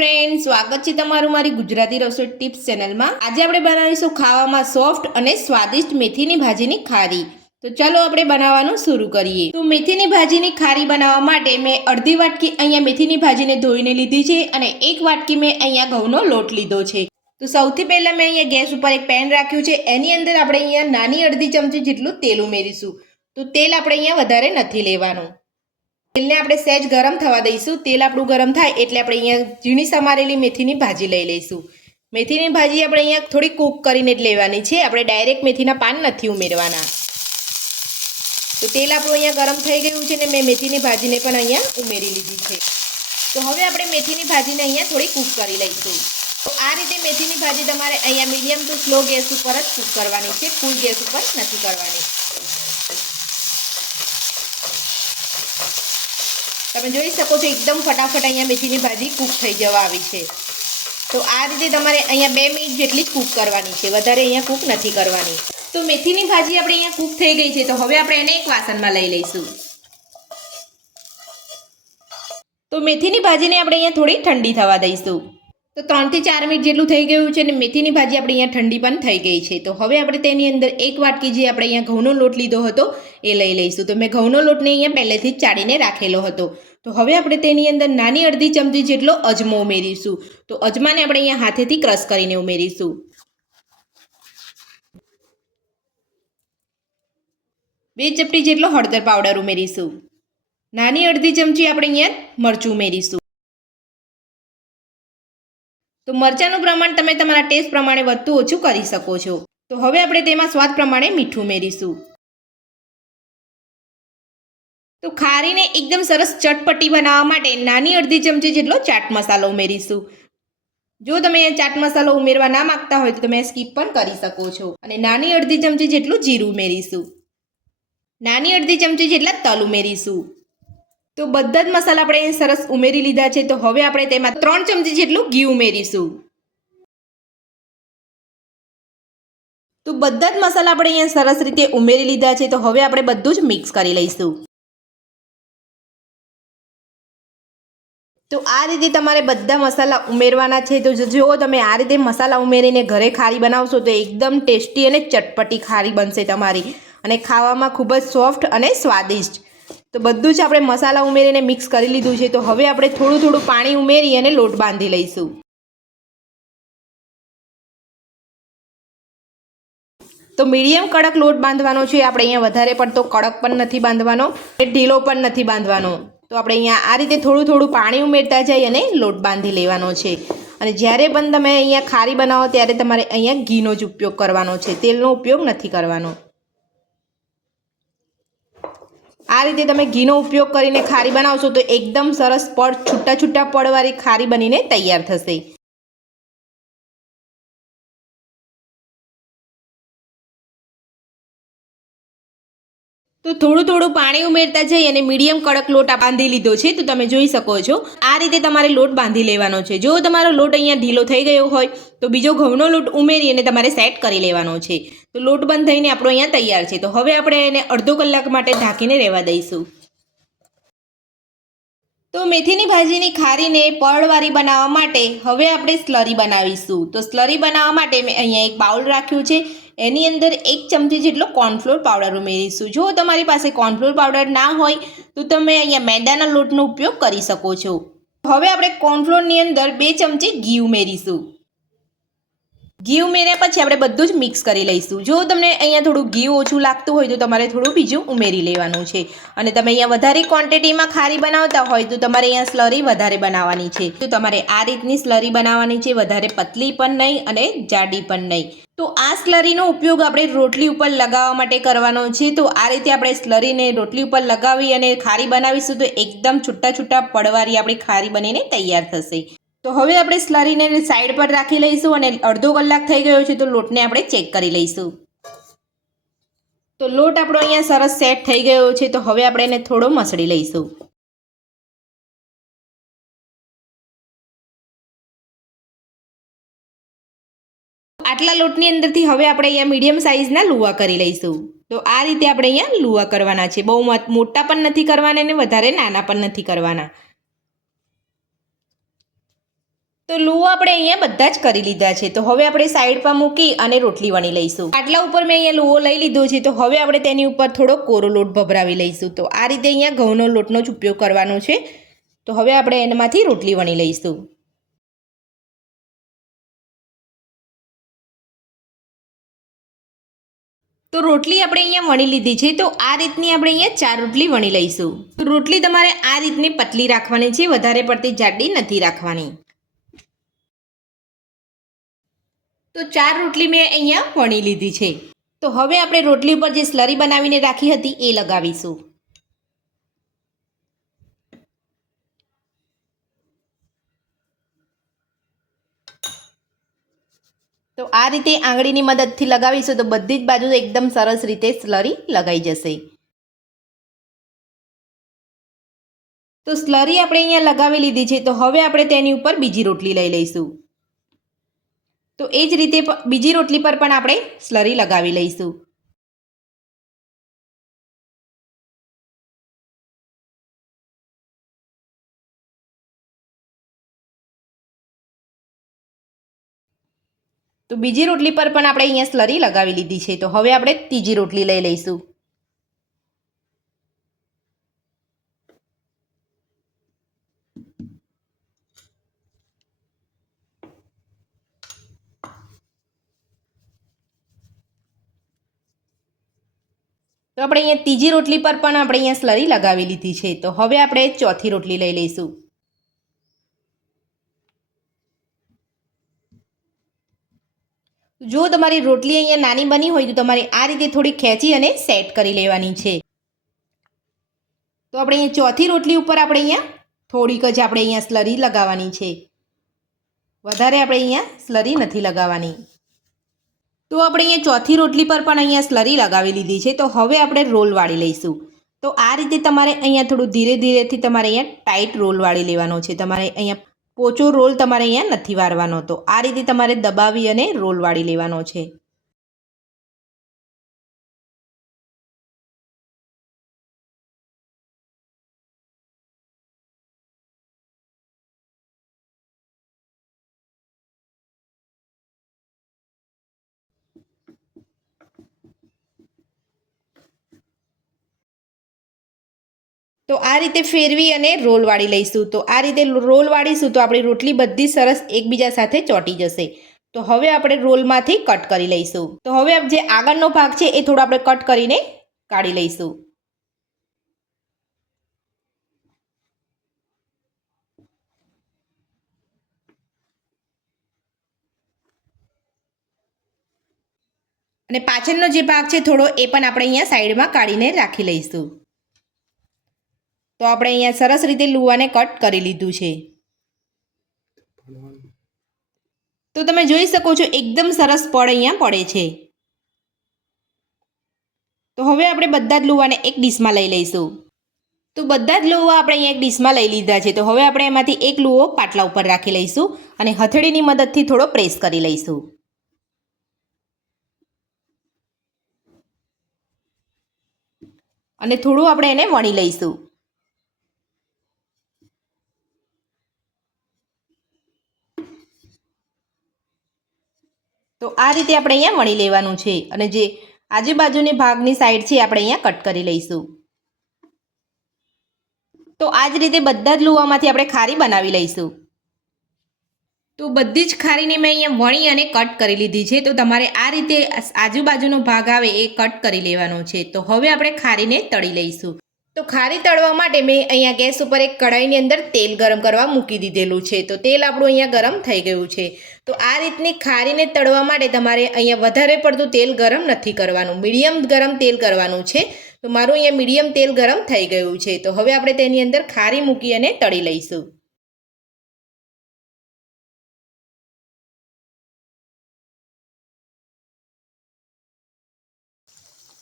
Friend, સ્વાગત છે તમારું મારી ગુજરાતી રસોઈ ટિપ્સ ચેનલમાં। આજે આપણે બનાવીશું ખાવામાં સોફ્ટ અને સ્વાદિષ્ટ મેથીની ભાજીની ખારી। તો ચાલો આપણે બનાવવાનું શરૂ કરીએ। તો મેથીની ભાજીની ખારી બનાવવા માટે મેં અડધી વાટકી અહીંયા મેથીની ભાજીને ધોઈને લીધી છે અને એક વાટકી મેં અહીંયા ઘઉંનો લોટ લીધો છે। તો સૌથી પહેલા મેં અહીંયા ગેસ ઉપર એક પેન રાખ્યું છે। એની અંદર આપણે અહીંયા નાની અડધી ચમચી જેટલું તેલ ઉમેરીશું। તો તેલ આપણે અહીંયા વધારે નથી લેવાનું। તેલને આપણે સહેજ ગરમ થવા દઈશું। તેલ આપણું ગરમ થાય એટલે આપણે અહીંયા ઝીણી સમારેલી મેથીની ભાજી લઈ લઈશું। મેથીની ભાજી આપણે અહીંયા થોડી કૂક કરીને જ લેવાની છે, આપણે ડાયરેક્ટ મેથીના પાન નથી ઉમેરવાના। તો તેલ આપણું અહીંયા ગરમ થઈ ગયું છે ને મેં મેથીની ભાજીને પણ અહીંયા ઉમેરી લીધી છે। તો હવે આપણે મેથીની ભાજીને અહીંયા થોડી કૂક કરી લઈશું। તો આ રીતે મેથીની ભાજી તમારે અહીંયા મીડિયમ ટુ સ્લો ગેસ ઉપર જ કૂક કરવાની છે, ફૂલ ગેસ ઉપર નથી કરવાની। તમે જોઈ શકો છો એકદમ ફટાફટ અહીંયા મેથીની ભાજી કૂક થઈ જવા આવી છે। તો આ રીતે તમારે અહીંયા 2 મિનિટ જેટલી જ કૂક કરવાની છે, વધારે અહીંયા કૂક નથી કરવાની। તો મેથીની ભાજી આપણે અહીંયા કૂક થઈ ગઈ છે। તો હવે આપણે એને એક વાસણમાં લઈ લઈશું। તો મેથીની ભાજીને આપણે અહીંયા થોડી ઠંડી થવા દઈશું। તો 3 થી 4 મિનિટ જેટલું થઈ ગયું છે અને મેથીની ભાજી આપણે અહીંયા ઠંડી પણ થઈ ગઈ છે। તો હવે આપણે તેની અંદર એક વાટકી જે આપણે અહીંયા ઘઉંનો લોટ લીધો હતો એ લઈ લઈશું। તો મેં ઘઉંનો લોટને અહીંયા પહેલેથી જ ચાળીને રાખેલો હતો। તો હવે આપણે તેની અંદર નાની અડધી ચમચી જેટલો અજમો ઉમેરીશું। તો અજમાને આપણે અહીંયા હાથેથી ક્રશ કરીને ઉમેરીશું। 2 ચપટી જેટલો હળદર પાવડર ઉમેરીશું। નાની અડધી ચમચી આપણે અહીંયા મરચું ઉમેરીશું। તો મરચાંનું પ્રમાણ તમે તમારા ટેસ્ટ પ્રમાણે વધતું ઓછું કરી શકો છો। તો હવે આપણે તેમાં સ્વાદ પ્રમાણે મીઠું ઉમેરીશું। તો ખારીને એકદમ સરસ ચટપટી બનાવવા માટે નાની અડધી ચમચી જેટલો ચાટ મસાલો ઉમેરીશું। જો તમે અહીંયા ચાટ મસાલો ઉમેરવા ના માંગતા હોય તો તમે સ્કીપ પણ કરી શકો છો। અને નાની અડધી ચમચી જેટલું જીરું ઉમેરીશું। નાની અડધી ચમચી જેટલા તલ ઉમેરીશું। તો બધા જ મસાલા આપણે સરસ ઉમેરી લીધા છે। તો હવે આપણે તેમાં 3 ચમચી જેટલું ઘી ઉમેરીશું। તો બધા જ મસાલા આપણે અહીંયા સરસ રીતે ઉમેરી લીધા છે। તો હવે આપણે બધું જ મિક્સ કરી લઈશું। તો આ રીતે તમારે બધા મસાલા ઉમેરવાના છે। તો જો તમે આ રીતે મસાલા ઉમેરીને ઘરે ખારી બનાવશો તો એકદમ ટેસ્ટી અને ચટપટી ખારી બનશે તમારી, અને ખાવામાં ખૂબ જ સોફ્ટ અને સ્વાદિષ્ટ। તો બધું જ આપણે મસાલા ઉમેરીને મિક્સ કરી લીધું છે। તો હવે આપણે થોડું થોડું પાણી ઉમેરી અને લોટ બાંધી લઈશું। તો મીડિયમ કડક લોટ બાંધવાનો છે આપણે અહીંયા, વધારે પડતો કડક પણ નથી બાંધવાનો, ઢીલો પણ નથી બાંધવાનો। તો આપણે અહીંયા આ રીતે થોડું થોડું પાણી ઉમેરતા જઈ અને લોટ બાંધી લેવાનો છે। અને જ્યારે પણ તમે અહીંયા ખારી બનાવો ત્યારે તમારે અહીંયા ઘીનો જ ઉપયોગ કરવાનો છે, તેલનો ઉપયોગ નથી કરવાનો। આ રીતે તમે ઘીનો ઉપયોગ કરીને ખારી બનાવશો તો એકદમ સરસ છૂટા છૂટા પડવાળી ખારી બનીને તૈયાર થશે। તો થોડું થોડું પાણી ઉમેરતા જઈ અને મીડિયમ કડક લોટ બાંધી લીધો છે। તો તમે જોઈ શકો છો આ રીતે તમારે લોટ બાંધી લેવાનો છે। જો તમારો લોટ અહીંયા ઢીલો થઈ ગયો હોય તો બીજો ઘઉંનો લોટ ઉમેરી અને તમારે સેટ કરી લેવાનો છે। તો લોટ બંધ થઈને આપણો અહીંયા તૈયાર છે। તો હવે આપણે એને અડધો કલાક માટે ઢાંકીને રહેવા દઈશું। તો મેથીની ભાજીની ખારીને પડવાળી બનાવવા માટે હવે આપણે સ્લરી બનાવીશું। તો સ્લરી બનાવવા માટે મેં અહીંયા એક બાઉલ રાખ્યું છે, એની અંદર 1 ચમચી જેટલો કોર્નફ્લોર પાવડર ઉમેરીશું। જો તમારી પાસે કોર્નફ્લોર પાવડર ના હોય તો તમે અહીંયા મેદાના લોટનો ઉપયોગ કરી શકો છો। હવે આપણે કોર્નફ્લોરની અંદર 2 ચમચી ઘી ઉમેરીશું। ઘી ઉમેર્યા પછી આપણે બધું જ મિક્સ કરી લઈશું। જો તમને અહીંયા થોડું ઘી ઓછું લાગતું હોય તો તમારે થોડું બીજું ઉમેરી લેવાનું છે। અને તમે અહીંયા વધારે ક્વોન્ટિટીમાં ખારી બનાવતા હોય તો તમારે અહીંયા સ્લરી વધારે બનાવવાની છે। તો તમારે આ રીતની સ્લરી બનાવવાની છે, વધારે પતલી પણ નહીં અને જાડી પણ નહીં। તો આ સ્લરીનો ઉપયોગ આપણે રોટલી ઉપર લગાવવા માટે કરવાનો છે। તો આ રીતે આપણે સ્લરીને રોટલી ઉપર લગાવી અને ખારી બનાવીશું તો એકદમ છૂટા છૂટા પડવાળી આપણી ખારી બનીને તૈયાર થશે। તો હવે આપણે સ્લરીને સાઈડ પર રાખી લઈશું અને અડધો કલાક થઈ ગયો છે। તો લોટને આપણે ચેક કરી લઈશું। તો લોટ આપણો અહીંયા સરસ સેટ થઈ ગયો છે। તો હવે આપણે એને થોડો મસળી લઈશું। આટલા લોટની અંદરથી હવે આપણે અહીંયા મીડિયમ સાઇઝના લુવા કરી લઈશું। તો આ રીતે આપણે અહીંયા લુવા કરવાના છે, બહુ મોટા પણ નથી કરવાના અને વધારે નાના પણ નથી કરવાના। આપણે અહીંયા બધા જ કરી લીધા છે. તો હવે આપણે સાઈડ પર મૂકી અને રોટલી વણી લઈશું. પાટલા ઉપર મેં અહીંયા લુવો લઈ લીધો છે. તો હવે આપણે તેની ઉપર થોડો કોરો લોટ ભભરાવી લઈશું. તો આ રીતે અહીંયા ઘઉંનો લોટનો જ ઉપયોગ કરવાનો છે. તો હવે આપણે એનામાંથી રોટલી વણી લઈશું. તો રોટલી આપણે અહીંયા વણી લીધી છે. તો આ રીતની આપણે અહીંયા 4 રોટલી વણી લઈશું. તો રોટલી તમારે આ રીતની પતલી રાખવાની છે, વધારે પડતી જાડી નથી રાખવાની. તો 4 રોટલી મેં અહીંયા વણી લીધી છે. તો હવે આપણે રોટલી ઉપર જે સ્લરી બનાવીને રાખી હતી એ લગાવીશું. તો આ રીતે આંગળીની મદદથી લગાવીશું તો બધી જ બાજુ એકદમ સરસ રીતે સ્લરી લગાઈ જશે. તો સ્લરી આપણે અહીંયા લગાવી લીધી છે. તો હવે આપણે તેની ઉપર બીજી રોટલી લઈ લઈશું. તો એ જ રીતે બીજી રોટલી પર પણ આપણે સ્લરી લગાવી લઈશું. તો બીજી રોટલી પર પણ આપણે અહીંયા સ્લરી લગાવી લીધી છે. તો હવે આપણે ત્રીજી રોટલી લઈ લઈશું. તો આપણે અહીંયા ત્રીજી રોટલી પર પણ આપણે અહીંયા સ્લરી લગાવી લીધી છે. તો હવે આપણે ચોથી રોટલી લઈ લઈશું. જો તમારી રોટલી અહીંયા નાની બની હોય તો તમારે આ રીતે થોડી ખેંચી અને સેટ કરી લેવાની છે. તો આપણે અહીંયા ચોથી રોટલી ઉપર આપણે અહીંયા થોડીક જ આપણે અહીંયા સ્લરી લગાવવાની છે, વધારે આપણે અહીંયા સ્લરી નથી લગાવવાની. તો આપણે અહીંયા ચોથી રોટલી પર પણ અહીંયા સ્લરી લગાવી લીધી છે. તો હવે આપણે રોલ વાળી લઈશું. તો આ રીતે તમારે અહીંયા થોડું ધીરે ધીરેથી તમારે અહીંયા ટાઈટ રોલ વાળી લેવાનો છે. તમારે અહીંયા પોચો રોલ તમારે અહીંયા નથી વાળવાનો. તો આ રીતે તમારે દબાવી અને રોલ વાળી લેવાનો છે. તો આ રીતે ફેરવી અને રોલ વાળી લઈશું. તો આ રીતે રોલ વાળીશું તો આપણી રોટલી બધી સરસ એકબીજા સાથે ચોંટી જશે. તો હવે આપણે રોલમાંથી કટ કરી લઈશું. તો હવે જે આગળનો ભાગ છે એ થોડો આપણે કટ કરીને કાઢી લઈશું. અને પાછળનો જે ભાગ છે થોડો એ પણ આપણે અહીંયા સાઈડમાં કાઢીને રાખી લઈશું. તો આપણે અહીંયા સરસ રીતે લુવાને કટ કરી લીધું છે. તો તમે જોઈ શકો છો એકદમ સરસ પડ અહીંયા પડે છે. તો હવે આપણે બધા જ લુવાને એક ડીશમાં લઈ લઈશું. તો બધા જ લુવા આપણે અહીંયા એક ડીશમાં લઈ લીધા છે. તો હવે આપણે એમાંથી એક લુવો પાટલા ઉપર રાખી લઈશું અને હથેળીની મદદથી થોડો પ્રેસ કરી લઈશું. અને થોડું આપણે એને વણી લઈશું. તો આ રીતે આપણે અહીંયા વણી લેવાનું છે અને જે આજુબાજુની ભાગની સાઈડ છે આપણે અહીંયા કટ કરી લઈશું. તો આ જ રીતે બધા જ લુવામાંથી આપણે ખારી બનાવી લઈશું. તો બધી જ ખારીને મેં અહીંયા વણી અને કટ કરી લીધી છે. તો તમારે આ રીતે આજુબાજુનો ભાગ આવે એ કટ કરી લેવાનો છે. તો હવે આપણે ખારીને તળી લઈશું. તો ખારી તળવા માટે મેં અહીંયા ગેસ ઉપર એક કઢાઈની અંદર તેલ ગરમ કરવા મૂકી દીધેલું છે. તો તેલ આપણું અહીંયા ગરમ થઈ ગયું છે. તો આ રીતની ખારીને તળવા માટે તમારે અહીંયા વધારે પડતું તેલ ગરમ નથી કરવાનું, મીડિયમ ગરમ તેલ કરવાનું છે. તો મારું અહીંયા મીડિયમ તેલ ગરમ થઈ ગયું છે. તો હવે આપણે તેની અંદર ખારી મૂકી અને તળી લઈશું.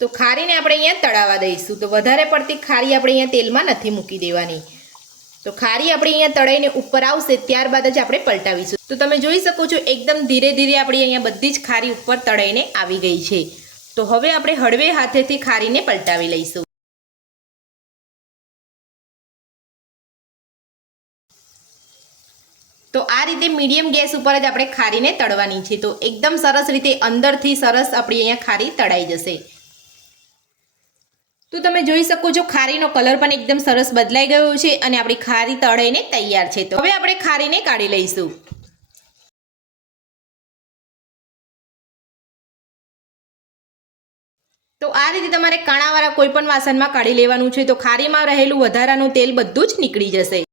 તો ખારીને આપણે અહીંયા તળાવવા દઈશું. તો વધારે પડતી ખારી આપણે અહીંયા તેલમાં નથી મૂકી દેવાની. તો ખારી આપણે અહીંયા તળાઈને ઉપર આવશે ત્યારબાદ જ આપણે પલટાવીશું. તો તમે જોઈ શકો છો એકદમ ધીરે ધીરે આપણી અહીંયા બધી જ ખારી ઉપર તળાઈને આવી ગઈ છે. તો હવે આપણે હળવે હાથેથી ખારીને પલટાવી લઈશું. તો આ રીતે મીડિયમ ગેસ ઉપર જ આપણે ખારીને તળવાની છે. તો એકદમ સરસ રીતે અંદરથી સરસ આપણી અહીંયા ખારી તળાઈ જશે. તો તમે જોઈ શકો છો ખારીનો કલર પણ એકદમ સરસ બદલાઈ ગયો છે અને આપણી ખારી તળાઈને તૈયાર છે. તો હવે આપણે ખારીને કાઢી લઈશું. તો આ રીતે તમારે કાણાવાળા કોઈ પણ વાસણમાં કાઢી લેવાનું છે. તો ખારીમાં રહેલું વધારાનું તેલ બધું જ નીકળી જશે.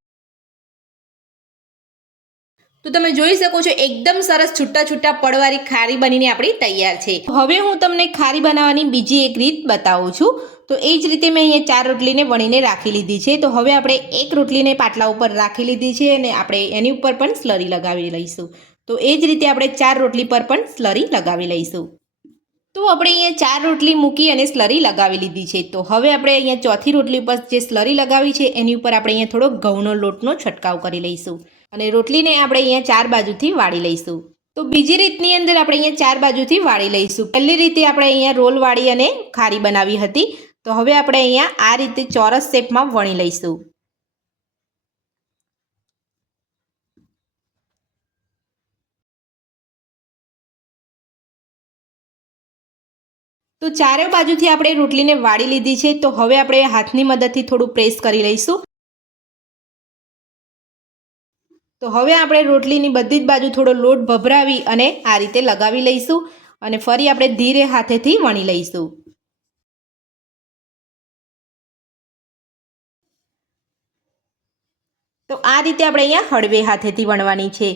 તો તમે જોઈ શકો છો એકદમ સરસ છૂટા છૂટા પડવાળી ખારી બનીને આપણી તૈયાર છે. હવે હું તમને ખારી બનાવવાની બીજી એક રીત બતાવું છું. તો એ જ રીતે મેં અહીંયા 4 રોટલીને વણીને રાખી લીધી છે. તો હવે આપણે એક રોટલીને પાટલા ઉપર રાખી લીધી છે અને આપણે એની ઉપર પણ સ્લરી લગાવી લઈશું. તો એ જ રીતે આપણે 4 રોટલી પર પણ સ્લરી લગાવી લઈશું. તો આપણે અહીંયા 4 રોટલી મૂકી અને સ્લરી લગાવી લીધી છે. તો હવે આપણે અહીંયા ચોથી રોટલી ઉપર જે સ્લરી લગાવી છે એની ઉપર આપણે અહીંયા થોડો ઘઉંનો લોટનો છંટકાવ કરી લઈશું અને રોટલીને આપણે અહીંયા 4 બાજુથી વાળી લઈશું. તો બીજી રીતની અંદર આપણે અહીંયા 4 બાજુથી વાળી લઈશું. પહેલી રીતે આપણે અહીંયા રોલ વાળી અને ખારી બનાવી હતી. તો હવે આપણે અહીંયા આ રીતે ચોરસ શેપમાં વણી લઈશું. તો ચારે બાજુથી આપણે રોટલીને વાળી લીધી છે. તો હવે આપણે હાથની મદદથી થોડું પ્રેસ કરી લઈશું. તો હવે આપણે રોટલીની બધી જ બાજુ થોડો લોટ ભભરાવી અને આ રીતે લગાવી લઈશું અને ફરી આપણે ધીરે હાથેથી વણી લઈશું. તો આ રીતે આપણે અહીંયા હળવે હાથેથી વણવાની છે.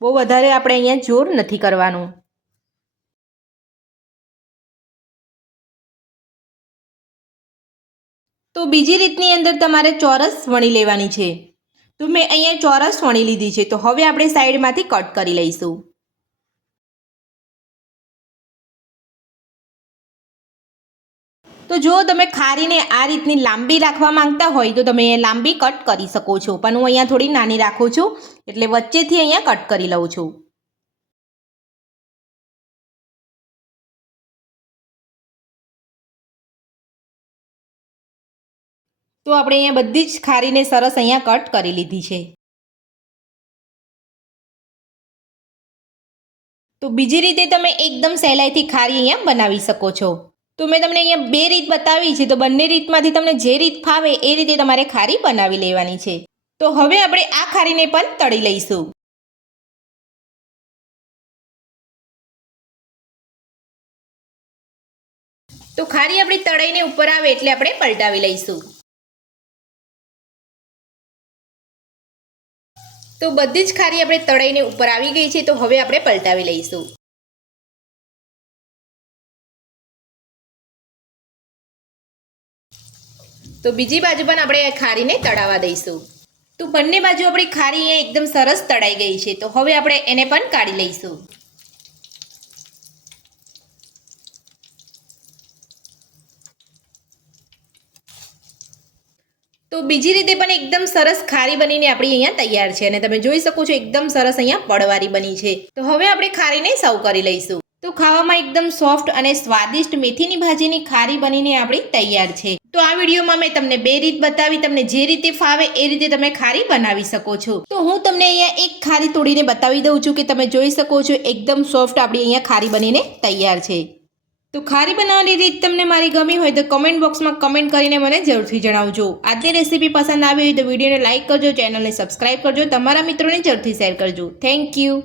બહુ વધારે આપણે અહીંયા જોર નથી કરવાનું. તો બીજી રીતની અંદર તમારે ચોરસ વણી લેવાની છે. તો મેં અહીંયા ચોરસ વણી લીધી છે. તો હવે આપણે સાઈડમાંથી કટ કરી લઈશું. તો જો તમે ખારીને આ રીતની લાંબી રાખવા માંગતા હોય તો તમે લાંબી કટ કરી શકો છો. પણ હું અહીંયા થોડી નાની રાખું છું એટલે વચ્ચેથી અહીંયા કટ કરી લઉં છું. તો આપણે અહીંયા બધી જ ખારીને સરસ અહીંયા કટ કરી લીધી છે. તો બીજી રીતે તમે એકદમ સહેલાઈથી ખારી અહીંયા બનાવી શકો છો. તો મેં તમને અહીંયા 2 રીત બતાવી છે. તો બંને રીતમાંથી તમને જે રીત ફાવે એ રીતે તમારે ખારી બનાવી લેવાની છે. તો હવે આપણે આ ખારીને પણ તળી લઈશું. તો ખારી આપણી તળાઈને ઉપર આવે એટલે આપણે પલટાવી લઈશું. તો બધી જ ખારી આપણે તળાઈને ઉપર આવી ગઈ છે. તો હવે આપણે પલટાવી લઈશું. તો બીજી બાજુ પણ આપણે ખારીને તળાવવા દઈશું. તો બંને બાજુ આપણી ખારી અહીંયા એકદમ સરસ તળાઈ ગઈ છે. તો હવે આપણે એને પણ કાઢી લઈશું. તો બીજી રીતે પણ એકદમ સરસ ખારી બનીને આપણી અહીંયા તૈયાર છે અને તમે જોઈ શકો છો એકદમ સરસ અહીંયા પડવારી બની છે. તો હવે આપણે ખારીને સર્વ કરી લઈશું. તો ખાવામાં એકદમ સોફ્ટ અને સ્વાદિષ્ટ મેથીની ભાજીની ખારી બનીને આપણી તૈયાર છે. તો આ વિડીયોમાં મેં તમને 2 રીત બતાવી. તમને જે રીતે ફાવે એ રીતે તમે ખારી બનાવી શકો છો. તો હું તમને અહીંયા એક ખારી તોડીને બતાવી દઉં છું કે તમે જોઈ શકો છો એકદમ સોફ્ટ આપણી અહીંયા ખારી બનીને તૈયાર છે. તો ખારી બનાવવાની રીત તમને મારી ગમી હોય તો કમેન્ટ બોક્સમાં કમેન્ટ કરીને મને જરૂરથી જણાવજો. આજની રેસીપી પસંદ આવી હોય તો વિડીયોને લાઇક કરજો, ચેનલને સબસ્ક્રાઇબ કરજો, તમારા મિત્રોને જરૂરથી શેર કરજો. Thank you.